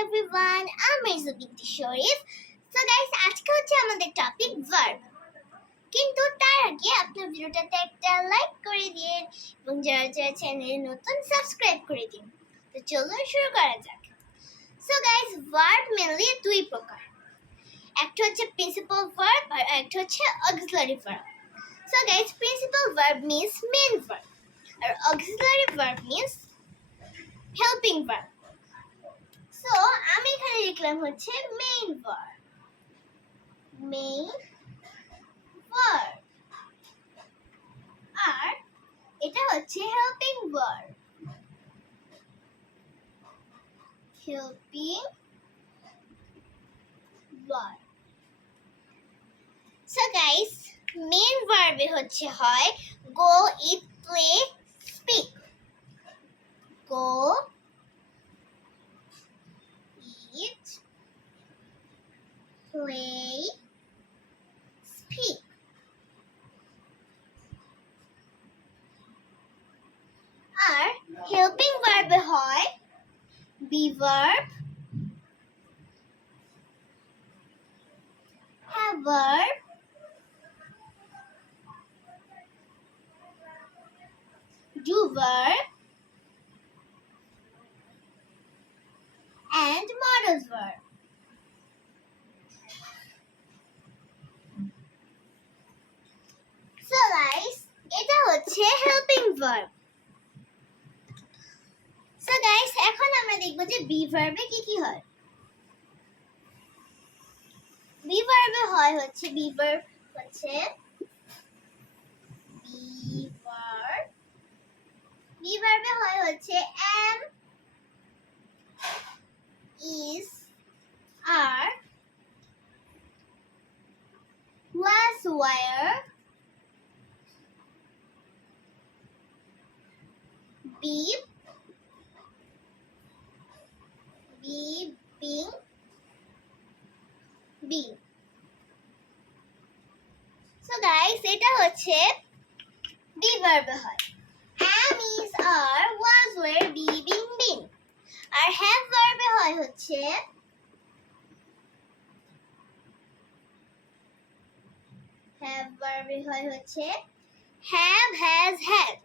everyone, I'm Mirza Binti Sharif. So guys, আজকে হচ্ছে আমাদের টপিক ভার্ব। কিন্তু তার আগে আপনার ভিডিওটাতে একটা লাইক করে দিন এবং যারা যারা চ্যানেলে নতুন সাবস্ক্রাইব করে দিন। তো চলুন শুরু করা যাক। সো গাইস, ভার্ব মেনলি দুই প্রকার। একটা হচ্ছে প্রিন্সিপাল ভার্ব আর একটা হচ্ছে auxiliary verb. So guys, principal verb means main verb আর auxiliary verb means helping verb. So আমি এখানে লিখলাম হচ্ছে মেইন ভার্ব, মেইন ভার্ব, আর এটা হচ্ছে helping verb, helping verb. So guys, main ভার্বে হচ্ছে হয় go, eat, play, speak. Go, eat, play, speak. আর হেল্পিং ভার্বে হয় be verb, have verb, do verb, and modal verb. So guys, এটা হচ্ছে হেল্পিং ভার্ব। সো গাইস, এখন আমরা দেখব যে বি ভার্বে কি কি হয়। বি ভার্বে হয় হচ্ছে বি ভার্ব হচ্ছে বি ভার্বে হয় হচ্ছে am, is, are, was, were, be, being, being. So guys, এটা হচ্ছে be verb হয় am, is, are, was, were, be, being, been. R have verb হয় হচ্ছে have verb হয় হচ্ছে have, has, had।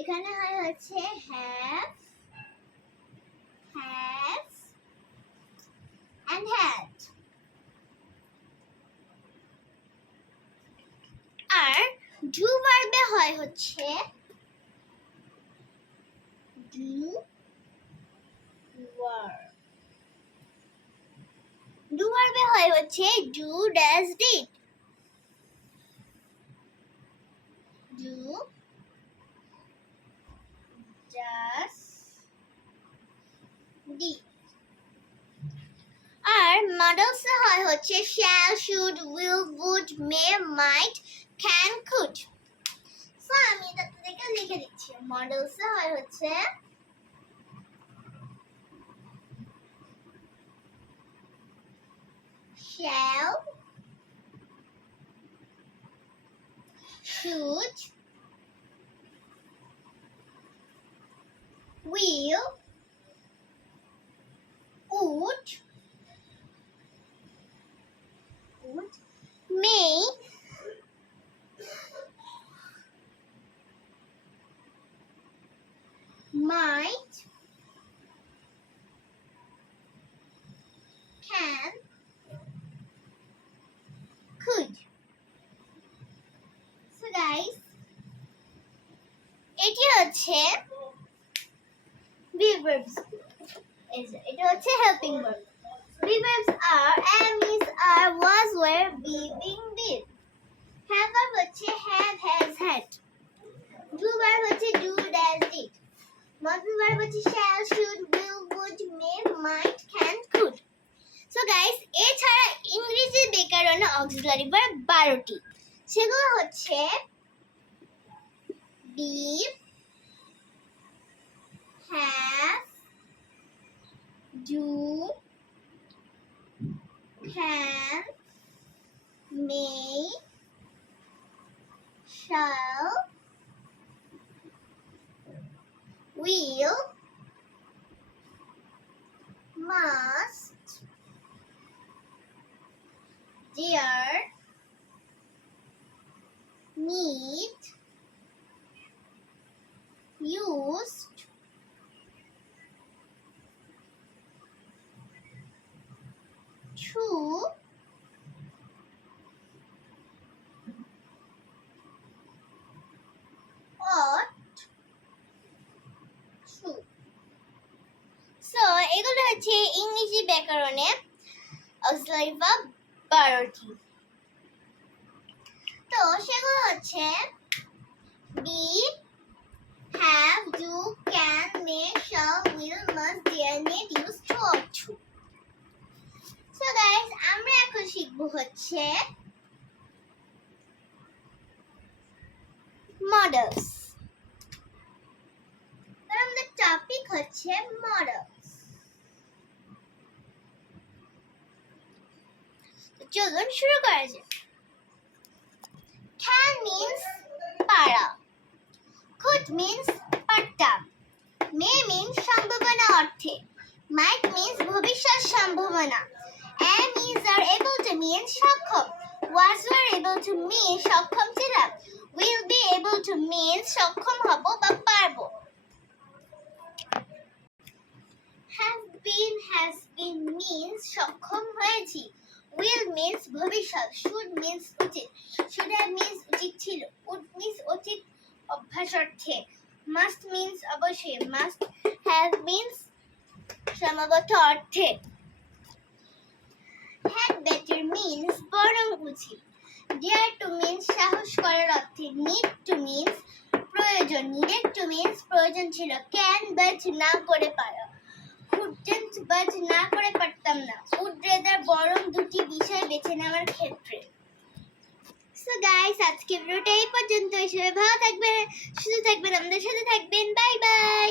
এখানে হয় হচ্ছে have, has, and had। R do verb হয় হচ্ছে do verb। do verb হয় হচ্ছে do, does, did। do, does, did। আর modals হয় হচ্ছে shall, should, will, would, may, might, can, could। So আমি এটা থেকে লিখে দিচ্ছি। modals হয় হচ্ছে shall, should, will, would, may, might, can, could। So guys, এটি হচ্ছে be verbs। এটা হচ্ছে helping verb। be verbs are am, is, are, was, were, be, being, did। have verb হচ্ছে have, has, had। do verb হচ্ছে do, does, did। modal verb হচ্ছে shall, should, will, would, may, might, can, could। So guys, এছাড়া ইংরেজি ব্যাকরণে auxiliary verb 12টি। সেগুলো হচ্ছে be, have, do, can, may, shall, will, must, there, need, used, to, ought, to. So এগুলো হচ্ছে ইংরেজি ব্যাকরণে অক্সিলারি ভার্ব 12টি। তো সেগুলো হচ্ছে be, have, do, can, may, shall, will, must, dare, need, use, to, ought to। So guys আমরা এখন শিখবো হচ্ছে মডেলস। আর আমাদের টপিক হচ্ছে মডেলস। চলুন শুরু করা যাক। Can means পারা, could means পারতাম, may means সম্ভাবনা অর্থে, might means ভবিষ্যৎ সম্ভাবনা, am is are able to means সক্ষম, was were able to mean সক্ষম ছিলাম, will be able to means সক্ষম হব বা পারবো, have been has been means সক্ষম হয়েছি, will means ভবিষ্যৎ, should means উচিত, should have means উচিত ছিল, would means অতীত অভ্যাস অর্থে, must means অবশ্যই, must have means সম্ভবত অর্থে, had better means বরং উচিত, dare to means সাহস করার অর্থে, need to means প্রয়োজন, needed to means প্রয়োজন ছিল, can but না করে পারা, couldn't but না করে পারতাম না, would rather বরং দুটি বিষয় বেছে নেওয়ার ক্ষেত্রে। সো গাইস আজকে ভিডিওটা এই পর্যন্তই। সবাই ভালো থাকবেন, সুস্থ থাকবেন, আমাদের সাথে থাকবেন। Bye bye.